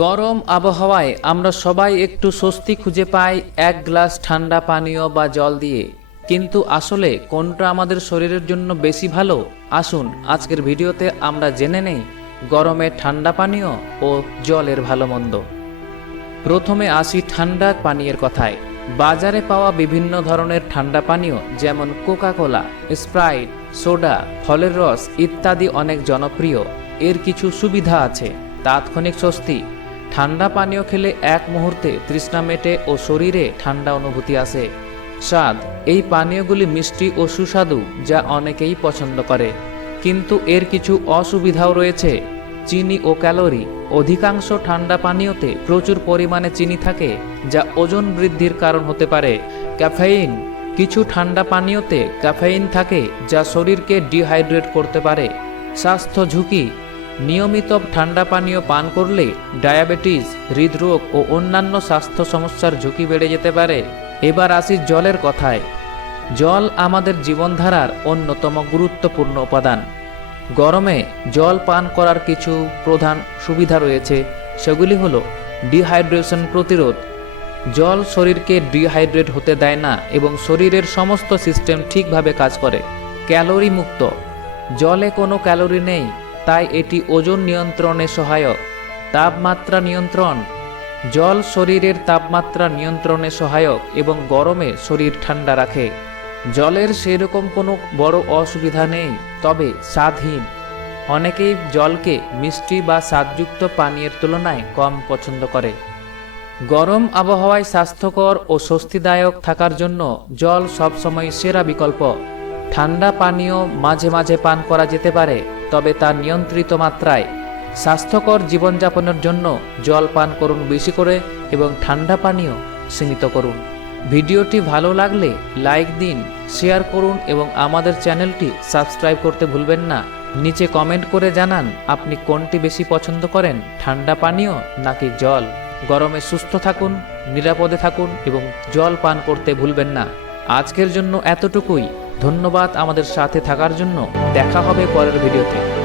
গরম আবহাওয়ায় আমরা সবাই একটু স্বস্তি খুঁজে পাই এক গ্লাস ঠান্ডা পানীয় বা জল দিয়ে। কিন্তু আসলে কোনটা আমাদের শরীরের জন্য বেশি ভালো? আসুন আজকের ভিডিওতে আমরা জেনে নেই গরমে ঠান্ডা পানীয় ও জলের ভালো মন্দ। প্রথমে আসি ঠান্ডা পানীয়ের কথায়। বাজারে পাওয়া বিভিন্ন ধরনের ঠান্ডা পানীয় যেমন কোকা কোলা, স্প্রাইট, সোডা, ফলের রস ইত্যাদি অনেক জনপ্রিয়। এর কিছু সুবিধা আছে। তাৎক্ষণিক স্বস্তি। ঠান্ডা পানীয় খেলে এক মুহূর্তে তৃষ্ণা মেটে ও শরীরে ঠান্ডা অনুভূতি আসে। স্বাদ। এই পানীয়গুলি মিষ্টি ও সুস্বাদু, যা অনেকেই পছন্দ করে। কিন্তু এর কিছু অসুবিধাও রয়েছে। চিনি ও ক্যালোরি। অধিকাংশ ঠান্ডা পানীয়তে প্রচুর পরিমাণে চিনি থাকে, যা ওজন বৃদ্ধির কারণ হতে পারে। ক্যাফেইন। কিছু ঠান্ডা পানীয়তে ক্যাফেইন থাকে, যা শরীরকে ডিহাইড্রেট করতে পারে। স্বাস্থ্য ঝুঁকি। নিয়মিত ঠান্ডা পানীয় পান করলে ডায়াবেটিস, হৃদরোগ ও অন্যান্য স্বাস্থ্য সমস্যার ঝুঁকি বেড়ে যেতে পারে। এবার আসি জলের কথায়। জল আমাদের জীবনধারার অন্যতম গুরুত্বপূর্ণ উপাদান। গরমে জল পান করার কিছু প্রধান সুবিধা রয়েছে। সেগুলি হলো ডিহাইড্রেশন প্রতিরোধ। জল শরীরকে ডিহাইড্রেট হতে দেয় না এবং শরীরের সমস্ত সিস্টেম ঠিকভাবে কাজ করে। ক্যালোরি মুক্ত। জলে কোনো ক্যালোরি নেই, তাই এটি ওজন নিয়ন্ত্রণে সহায়ক। তাপমাত্রা নিয়ন্ত্রণ। জল শরীরের তাপমাত্রা নিয়ন্ত্রণে সহায়ক এবং গরমে শরীর ঠান্ডা রাখে। জলের সেরকম কোনো বড় অসুবিধা নেই, তবে স্বাদহীন। অনেকেই জলকে মিষ্টি বা স্বাদযুক্ত পানীয়ের তুলনায় কম পছন্দ করে। গরম আবহাওয়ায় স্বাস্থ্যকর ও স্বস্তিদায়ক থাকার জন্য জল সবসময় সেরা বিকল্প। ঠান্ডা পানীয় মাঝে মাঝে পান করা যেতে পারে, তবে তা নিয়ন্ত্রিত মাত্রায়। স্বাস্থ্যকর জীবনযাপনের জন্য জল পান করুন বেশি করে এবং ঠান্ডা পানীয় সীমিত করুন। ভিডিওটি ভালো লাগলে লাইক দিন, শেয়ার করুন এবং আমাদের চ্যানেলটি সাবস্ক্রাইব করতে ভুলবেন না। নিচে কমেন্ট করে জানান আপনি কোনটি বেশি পছন্দ করেন, ঠান্ডা পানীয় নাকি জল। গরমে সুস্থ থাকুন, নিরাপদে থাকুন এবং জল পান করতে ভুলবেন না। আজকের জন্য এতটুকুই। ধন্যবাদ আমাদের সাথে থাকার জন্য। দেখা হবে পরের ভিডিওতে।